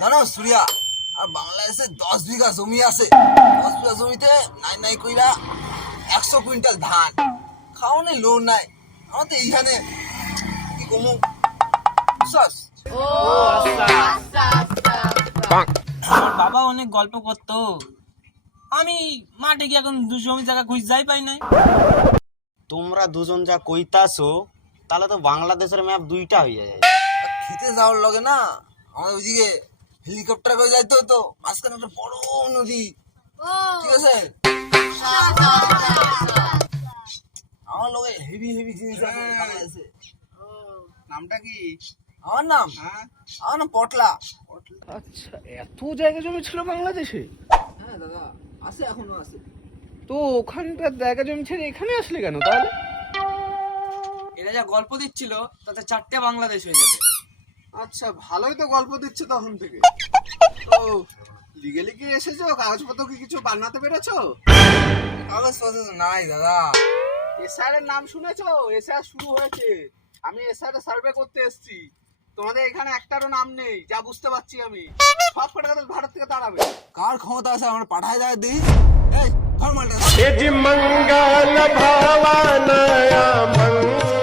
জানো সুরিয়া, আর বাংলাদেশে 10 বিঘা জমি আছে। 10 বিঘা জমিতে নাই নাই কইরা 100 কুইন্টাল ধান। খাওয়ানোর লোন নাই আমাদের এইখানে, কি কমু বুঝছস? আমার বাবা অনেক গল্প করতো, আমি মাঠে গিয়ে এখন জমি জায়গা খুঁজ যাই পাই নাই। তোমরা দুজন যা কইতাছো তাহলে তো বাংলাদেশের ম্যাপ দুইটা হয়ে যায়। খেতে যাওয়ার লগে না আমাদের ওইদিকে হেলিকপ্টার করে যাইতে হতো, মাঝখানে একটা বড় নদী, ঠিক আছে? আমার লগে হেভি হেভি জিনিস আছে বাংলাদেশে। নামটা কি? আমার নাম পটলা। আচ্ছা, এত জায়গা জমি ছিল বাংলাদেশে? হ্যাঁ দাদা, আছে, এখনো আছে। তো ওখানকার জায়গা জমি ছেড়ে এখানে আসলে কেন তাহলে? এরা যা গল্প দিচ্ছিল তাতে 4টে বাংলাদেশ হয়ে যাবে। আচ্ছা, ভালোই তো গল্প দিচ্ছে তখন থেকে। তো লিগেলি কি এসেছো? কাগজপত্র কি কিছু বানাতে পেরেছো? কাগজপত্র তো নাই দাদা। এসআর এর নাম শুনেছো? এসআর শুরু হয়েছে, আমি এসআর এর সার্ভে করতে এসেছি। তোমাদের এখানে একটারও নাম নেই, যা বুঝতে পারছি আমি। সব কটা কথা ভারত থেকে দাঁড়াবে। কার ক্ষমতা আছে আমরা পাঠাই দেয় দিই? এই ধর মালটা। मंगल भावनया मंगल